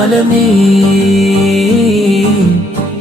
العالمين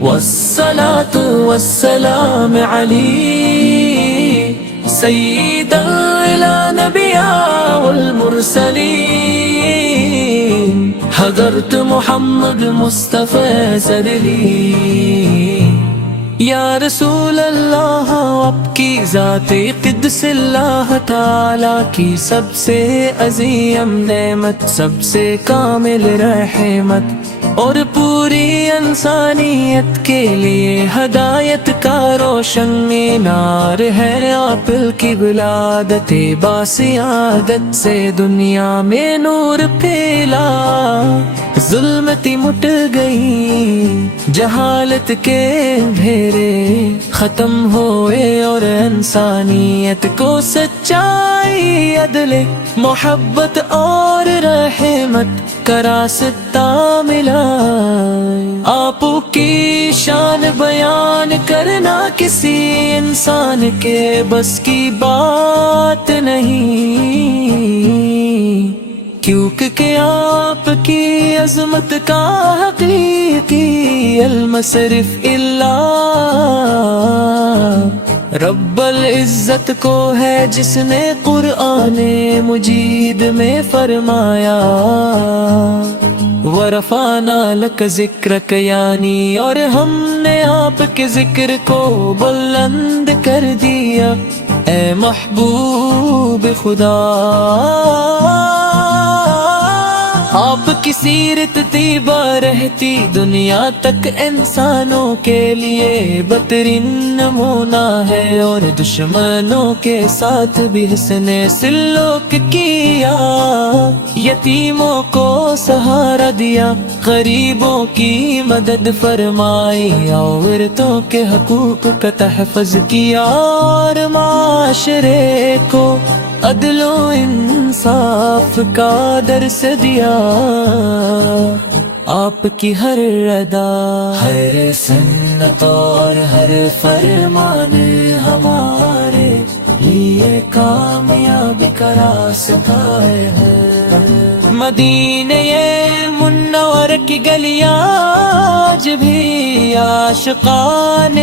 والصلاة والسلام عليه سيدا إلى الأنبياء والمرسلين حضرت محمد مصطفى صدری یا رسول اللہ آپ کی ذات قدس اللہ تعالیٰ کی سب سے عظیم نعمت، سب سے کامل رحمت اور پوری انسانیت کے لیے ہدایت کا روشن مینار ہے۔ آپ کی ولادت باسعادت سے دنیا میں نور پھیلا، ظلمت مٹ گئی، جہالت کے اندھیرے ختم ہوئے اور انسانیت کو سچائی، عدل، محبت اور رحمت کا راستہ ملا۔ آپ کی شان بیان کرنا کسی انسان کے بس کی بات نہیں، کیونکہ آپ کی عظمت کا حقیقی علم صرف اللہ رب العزت کو ہے، جس نے قرآن مجید میں فرمایا وَرَفَعْنَا لَكَ ذِكْرَكَ، یعنی اور ہم نے آپ کے ذکر کو بلند کر دیا۔ اے محبوب خدا، آپ کی سیرت طیبہ رہتی دنیا تک انسانوں کے لیے بہترین نمونہ ہے، اور دشمنوں کے ساتھ بھی حسن سلوک کیا، یتیموں کو سہارا دیا، غریبوں کی مدد فرمائی، عورتوں کے حقوق کا تحفظ کیا، اور معاشرے کو عدل و انصاف کا درس دیا۔ آپ کی ہر ادا، ہر سنت اور ہر فرمان ہمارے لیے کامیابی کا راستہ ہے۔ مدینہ منور کی گلیاں آج بھی عاشقان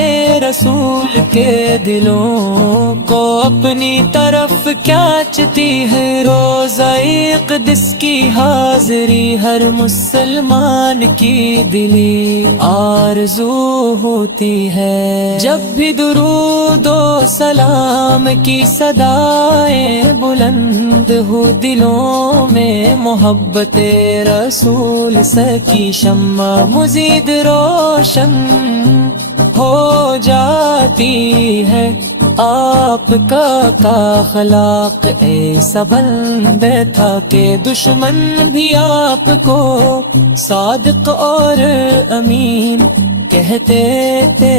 رسول کے دلوں کو اپنی طرف کھینچتی ہے۔ روضہ اقدس کی حاضری ہر مسلمان کی دلی آرزو ہوتی ہے، جب بھی درود و سلام کی صدائیں بلند ہو دلوں میں، محبت رسول سکی شمع مزید روشن ہو جاتی ہے۔ آپ کا اخلاق ایسا بلند تھا کہ دشمن بھی آپ کو صادق اور امین کہتے تھے۔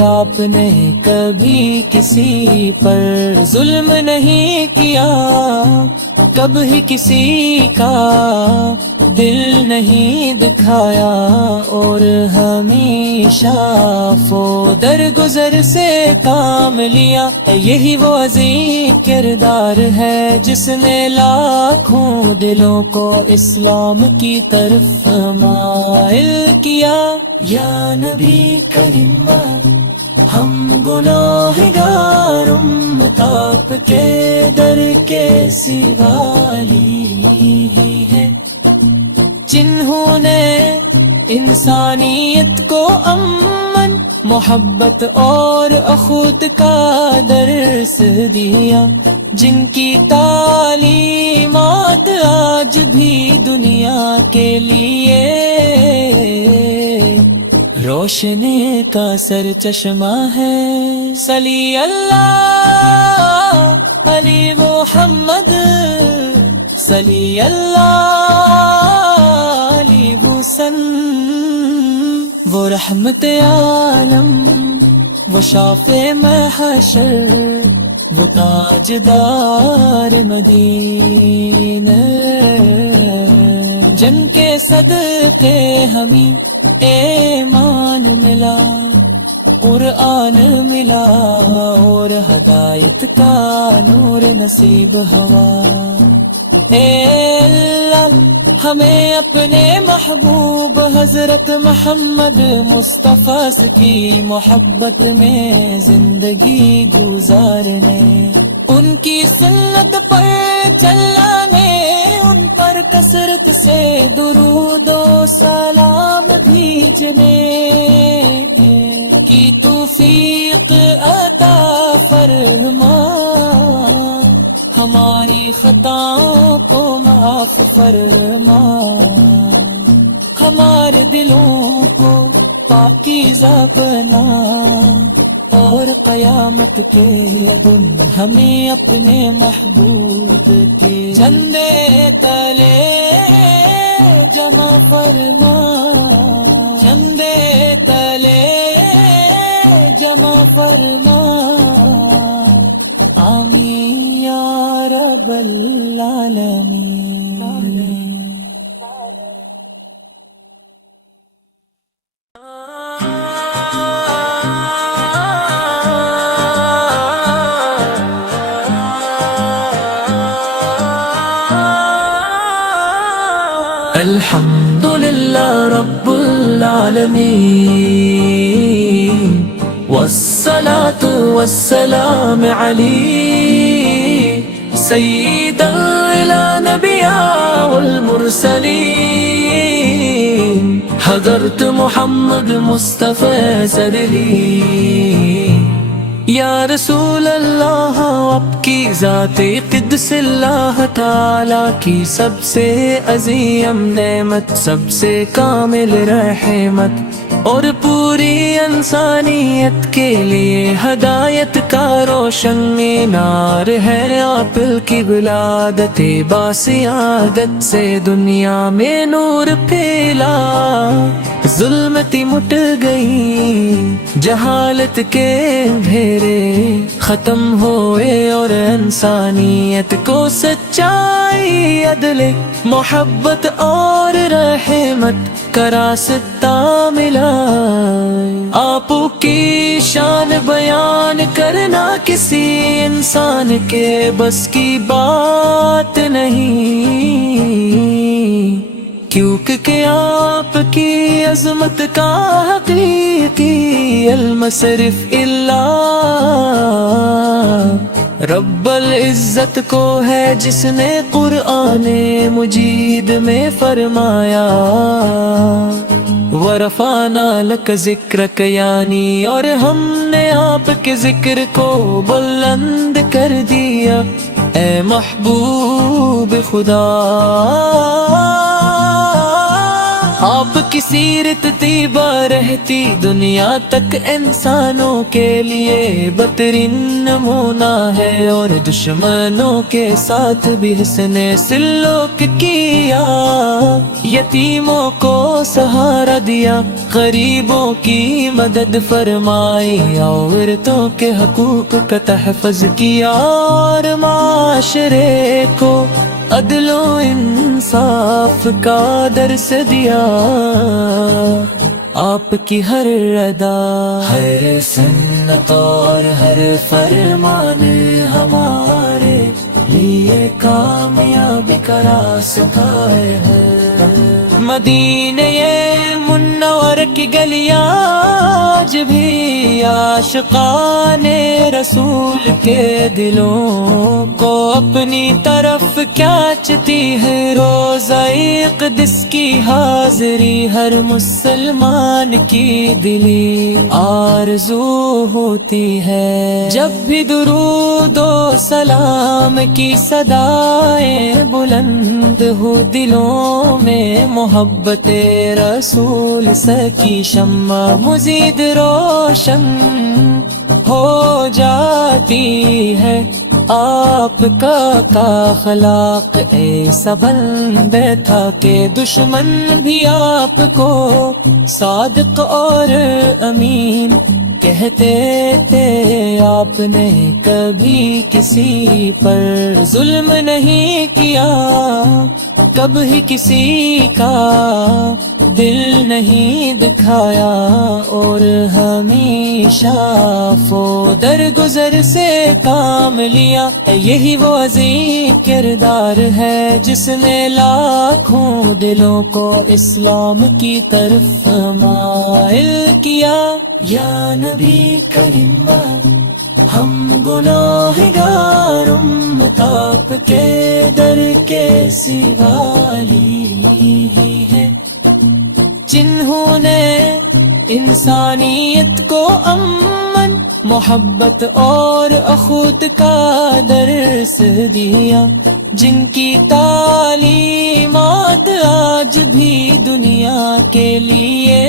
آپ نے کبھی کسی پر ظلم نہیں کیا، کبھی کسی کا دل نہیں دکھایا، اور ہمیشہ فو درگزر سے کام لیا۔ یہی وہ عظیم کردار ہے جس نے لاکھوں دلوں کو اسلام کی طرف مائل کیا۔ یا نبی کریم، ہم گناہگار امت آپ کے در کے سوالی ہے، جنہوں نے انسانیت کو امن، محبت اور اخوت کا درس دیا، جن کی تعلیمات آج بھی دنیا کے لیے روشنی کا سر چشمہ ہے۔ صلی اللہ علی محمد، صلی اللہ علی حسن، وہ رحمت عالم، وہ شافع محشر، وہ تاجدار مدینہ، جن کے صدقے ہمیں ایمان ملا، قرآن ملا، اور ہدایت کا نور نصیب ہوا۔ اے اللہ ہمیں اپنے محبوب حضرت محمد مصطفیٰ کی محبت میں زندگی گزارنے، ان کی سنت پر چلانے، ان پر کثرت سے درود و سلام بھیجنے کی توفیق عطا فرما، ہماری خطاؤں کو معاف فرما، ہمارے دلوں کو پاکیزہ بنا، اور قیامت کے دن ہمیں اپنے محبوب کے جھنڈے تلے جمع فرما، جھنڈے تلے جمع فرما، آمین یا رب العالمین۔ الحمدللہ رب العالمین، والصلاة والسلام علی سید الانبیاء والمرسلین، حضرت محمد مصطفیٰ صدری۔ یا رسول اللہ آپ کی ذات قدس اللہ تعالی کی سب سے عظیم نعمت، سب سے کامل رحمت، اور پوری انسانیت کے لیے ہدایت کا روشن مینار ہے آپ کی ولادت، باسعادت سے دنیا میں نور پھیلا، ظلمت مٹ گئی، جہالت کے اندھیرے ختم ہوئے، اور انسانیت کو سچائی، عدل، محبت اور رحمت کا راستہ ملا۔ آپ کی شان بیان کرنا کسی انسان کے بس کی بات نہیں، کیونکہ آپ کی عظمت کا حقیقی علم صرف اللہ رب العزت کو ہے، جس نے قرآن مجید میں فرمایا وَرَفَعْنَا لَكَ ذِكْرَكَ، یعنی اور ہم نے آپ کے ذکر کو بلند کر دیا، اے محبوب خدا۔ آپ کی سیرت طیبہ رہتی دنیا تک انسانوں کے لیے بہترین نمونہ ہے، اور دشمنوں کے ساتھ بھی حسن سلوک کیا، یتیموں کو سہارا دیا، غریبوں کی مدد فرمائی، عورتوں کے حقوق کا تحفظ کیا، اور معاشرے کو عدل و انصاف کا درس دیا۔ آپ کی ہر ادا، ہر سنت اور ہر فرمان ہمارے لیے کامیابی کا راستہ ہے۔ مدینہ منور کی گلیاں آج بھی عاشقان رسول کے دلوں کو اپنی طرف کھینچتی ہے، روزہ اقدس کی حاضری ہر مسلمان کی دلی آرزو ہوتی ہے، جب بھی درود و سلام کی صدائیں بلند ہو، دلوں میں محبت رسول سکی شمع مزید روشن ہو جاتی ہے۔ آپ کا اخلاق ایسا بلند تھا کہ دشمن بھی آپ کو صادق اور امین کہتے تھے، آپ نے کبھی کسی پر ظلم نہیں کیا، کبھی کسی کا دل نہیں دکھایا اور ہمیشہ درگزر سے کام لیا. یہی وہ عظیم کردار ہے جس نے لاکھوں دلوں کو اسلام کی طرف مائل کیا. یا نبی کریم ہم گناہگار امت آپ کے در کے سوالی ہے، جنہوں نے انسانیت کو امن محبت اور اخوت کا درس دیا، جن کی تعلیمات آج بھی دنیا کے لیے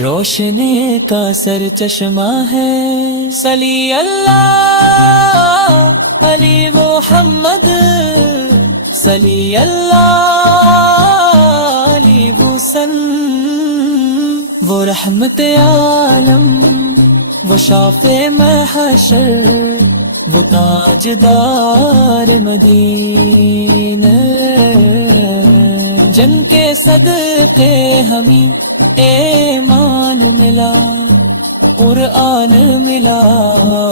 روشنی کا سر چشمہ ہے. صلی اللہ علی محمد، صلی اللہ علی وسلم. وہ رحمت عالم، وہ شافع محشر، وہ تاجدار مدینہ، جن کے صدقے ہمیں ایمان ملا، قرآن ملا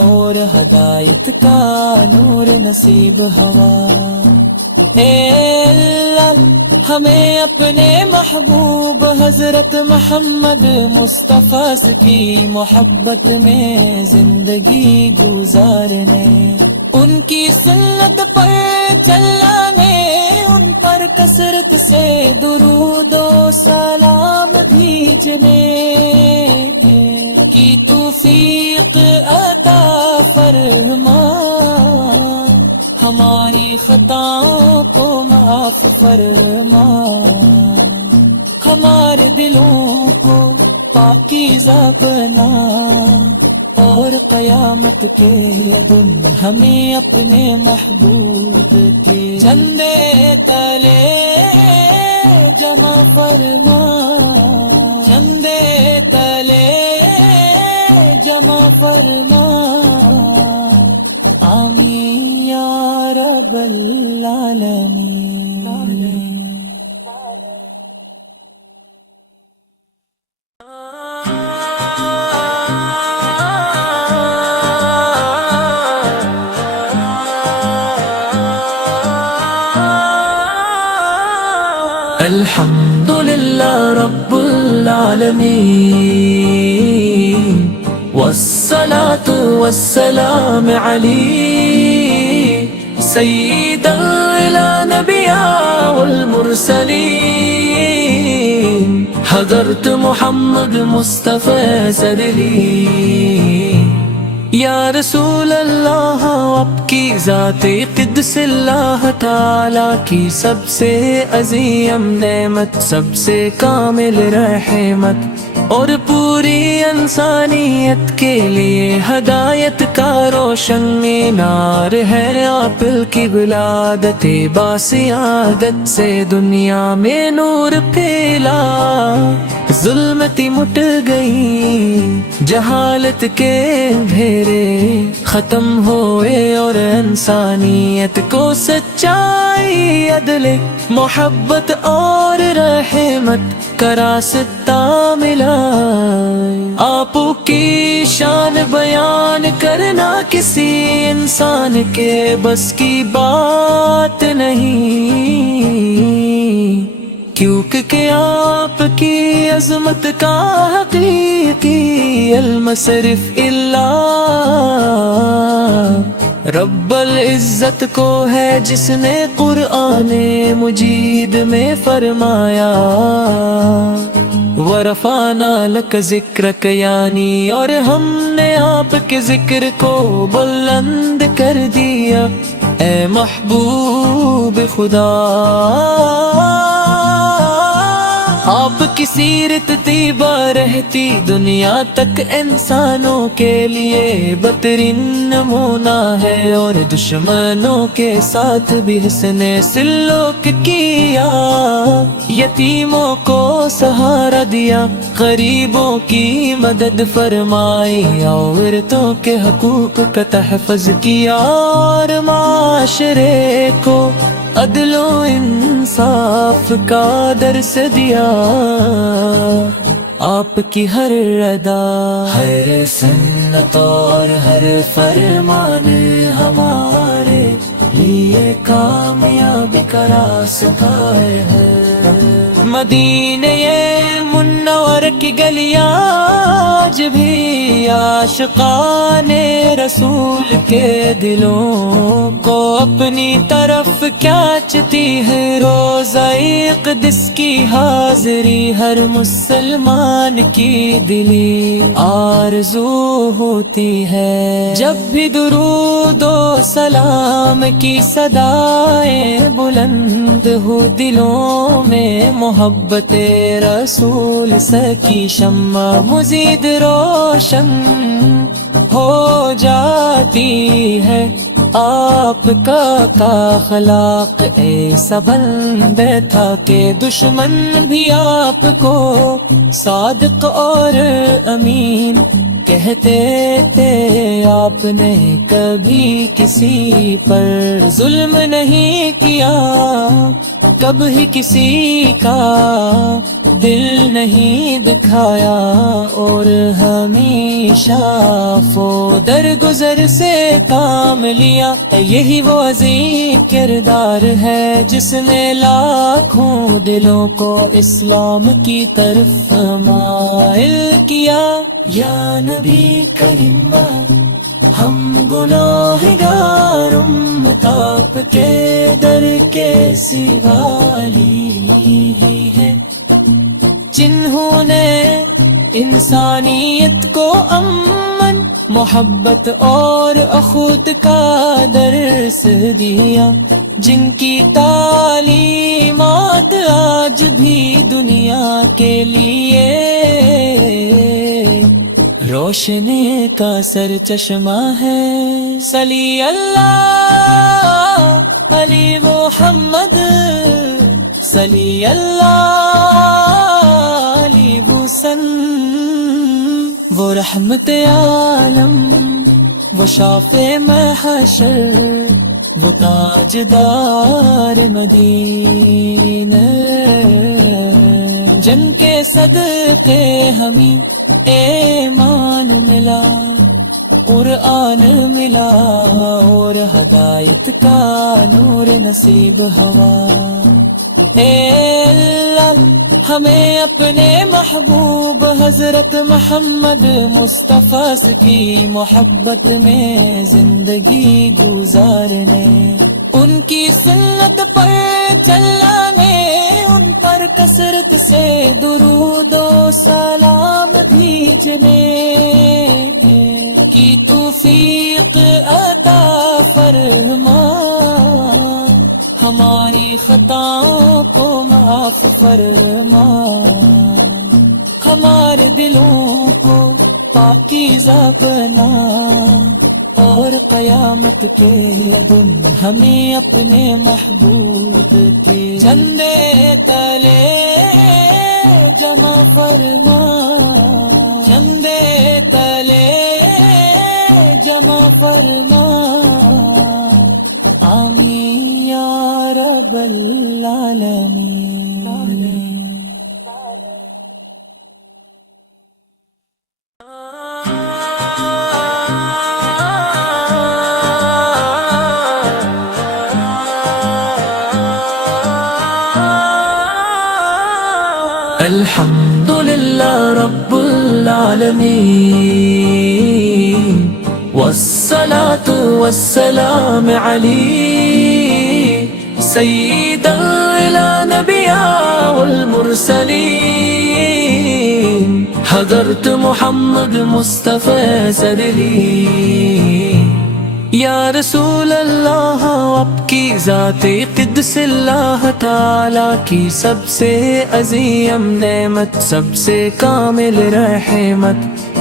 اور ہدایت کا نور نصیب ہوا. اے اللہ ہمیں اپنے محبوب حضرت محمد مصطفیٰ کی محبت میں زندگی گزارنے، ان کی سنت پر چلانے، ان پر کثرت سے درود و سلام بھیجنے کی توفیق عطا فرما. ہماری خطاؤں کو معاف فرما، ہمارے دلوں کو پاکیزہ بنا، اور قیامت کے دن ہمیں اپنے محبوب کے جھنڈے تلے جمع فرما، جھنڈے تلے جمع فرما. آمین یا رب العالمین. الحمدللہ رب العالمین، والصلاة والسلام علی سید الانبیاء والمرسلین، حضرت محمد مصطفیٰ صدری. یا رسول اللہ آپ کی ذات قدس اللہ تعالی کی سب سے عظیم نعمت، سب سے کامل رحمت اور پوری انسانیت کے لیے ہدایت کا روشن مینار ہے. آپ کی ولادت باسعادت سے دنیا میں نور پھیلا، ظلمت مٹ گئی، جہالت کے اندھیرے ختم ہوئے اور انسانیت کو سچائی، عدل، محبت اور رحمت کا راستہ ملا. آپ کی شان بیان کرنا کسی انسان کے بس کی بات نہیں، کیونکہ آپ کی عظمت کا حقیقی علم صرف اللہ رب العزت کو ہے، جس نے قرآن مجید میں فرمایا وَرَفَعْنَا لَكَ ذِكْرَكَ، یعنی اور ہم نے آپ کے ذکر کو بلند کر دیا. اے محبوب خدا، آپ کی سیرت طیبہ رہتی دنیا تک انسانوں کے لیے بہترین نمونہ ہے، اور دشمنوں کے ساتھ بھی حسن سلوک کیا، یتیموں کو سہارا دیا، غریبوں کی مدد فرمائی، عورتوں کے حقوق کا تحفظ کیا، اور معاشرے کو عدل و انصاف کا درس دیا آپ کی ہر ادا، ہر سنت اور ہر فرمان ہمارے لیے کامیابی کا راستہ ہے۔ مدینہ منور کی گلیاں آج بھی عاشقان رسول کے دلوں کو اپنی طرف کھینچتی ہے۔ روزہ اقدس کی حاضری ہر مسلمان کی دلی آرزو ہوتی ہے۔ جب بھی درود و سلام کی صدائیں بلند ہو دلوں میں، محبت رسول سکی شمع مزید روشن ہو جاتی ہے۔ آپ کا اخلاق ایسا بلند تھا کہ دشمن بھی آپ کو صادق اور امین کہتے تھے۔ آپ نے کبھی کسی پر ظلم نہیں کیا، کبھی کسی کا دل نہیں دکھایا، اور ہمیشہ فو درگزر سے کام لیا۔ یہی وہ عظیم کردار ہے جس نے لاکھوں دلوں کو اسلام کی طرف مائل کیا۔ یا نبی کریم ہم گناہگار امت آپ کے در کے سوالی ہے، جنہوں نے انسانیت کو امن محبت اور اخوت کا درس دیا، جن کی تعلیمات آج بھی دنیا کے لیے روشنی کا سر چشمہ ہے۔ صلی اللہ علی محمد، صلی اللہ علی وسلم۔ وہ رحمت عالم، وہ شافع محشر، وہ تاجدار مدینہ، جن کے صدقے ہمیں ایمان ملا، قرآن ملا، اور ہدایت کا نور نصیب ہوا۔ اے اللہ ہمیں اپنے محبوب حضرت محمد مصطفیٰ کی محبت میں زندگی گزارنے، ان کی سنت پر چلانے، ان پر کثرت سے درود و سلام بھیجنے کی توفیق عطا فرما، ہماری خطاؤں کو معاف فرما، ہمارے دلوں کو پاکیزہ بنا، اور قیامت کے دن ہمیں اپنے محبوب کے جھنڈے تلے جمع فرما، جھنڈے تلے جمع فرما۔ آمین یا رب العالمین۔ الحمدللہ رب العالمین، والصلاة والسلام علی سید الانبیاء والمرسلین، حضرت محمد مصطفیٰ صدری۔ یا رسول اللہ آپ کی ذات قدس اللہ تعالی کی سب سے عظیم نعمت، سب سے کامل رحمت،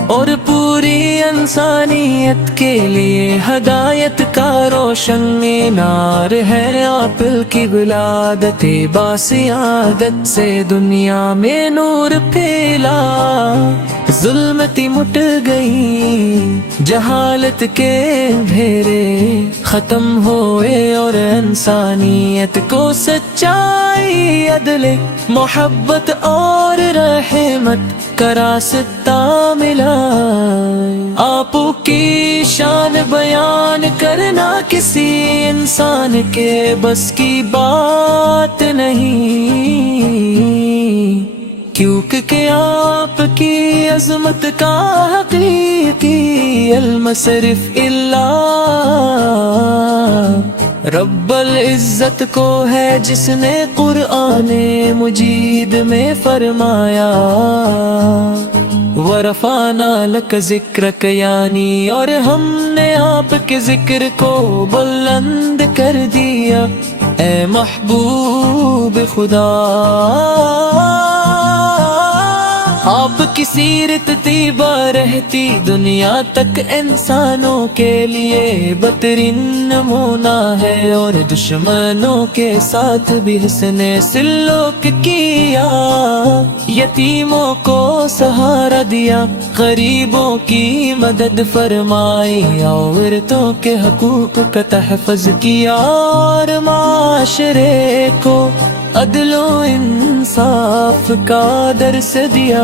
اور پوری انسانیت کے لیے ہدایت کا روشن مینار ہے۔ آپ کی ولادت باسعادت سے دنیا میں نور پھیلا، ظلمتی مٹ گئی جہالت کے اندھیرے ختم ہوئے اور انسانیت کو سچائی عدل محبت اور رحمت کا راستہ ملا آپ کی شان بیان کرنا کسی انسان کے بس کی بات نہیں کیونکہ آپ کی عظمت کا حقیقی علم صرف اللہ رب العزت کو ہے جس نے قرآن مجید میں فرمایا وَرَفَعْنَا لَكَ ذِكْرَكَ یعنی اور ہم نے آپ کے ذکر کو بلند کر دیا اے محبوب خدا آپ کی سیرت طیبہ رہتی دنیا تک انسانوں کے لیے بہترین نمونہ ہے اور دشمنوں کے ساتھ بھی حسن سلوک کیا یتیموں کو سہارا دیا غریبوں کی مدد فرمائی عورتوں کے حقوق کا تحفظ کیا اور معاشرے کو عدل و انصاف کا درس دیا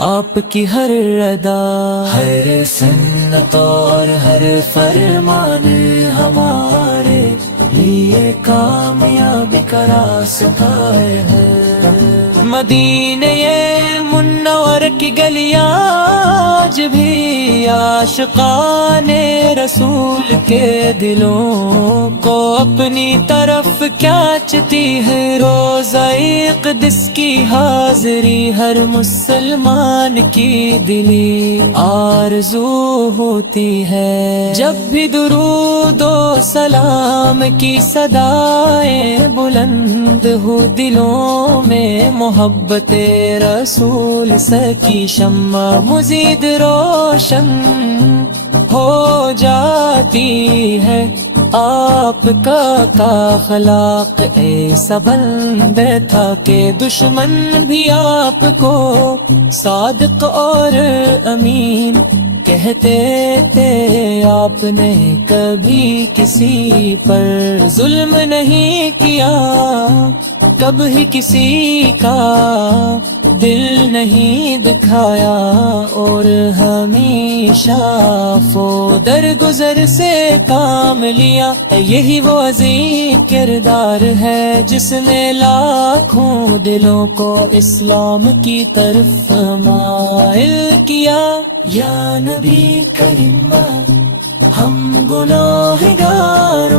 آپ کی ہر ادا ہر سنت اور ہر فرمان ہمارے لیے کامیابی کا راستہ ہے مدینہ منور کی گلیاں آج بھی عاشقان رسول کے دلوں کو اپنی طرف کھینچتی ہے روزہ اقدس کی حاضری ہر مسلمان کی دلی آرزو ہوتی ہے جب بھی درود و سلام کی صدائیں بلند ہو دلوں میں محبت رسول سکی شمع مزید روشن ہو جاتی ہے آپ کا اخلاق ایسا بلند تھا کہ دشمن بھی آپ کو صادق اور امین کہتے تھے آپ نے کبھی کسی پر ظلم نہیں کیا کبھی کسی کا دل نہیں دکھایا اور ہمیشہ درگزر سے کام لیا یہی وہ عظیم کردار ہے جس نے لاکھوں دلوں کو اسلام کی طرف مائل کیا یا نبی کریم ہم گناہگار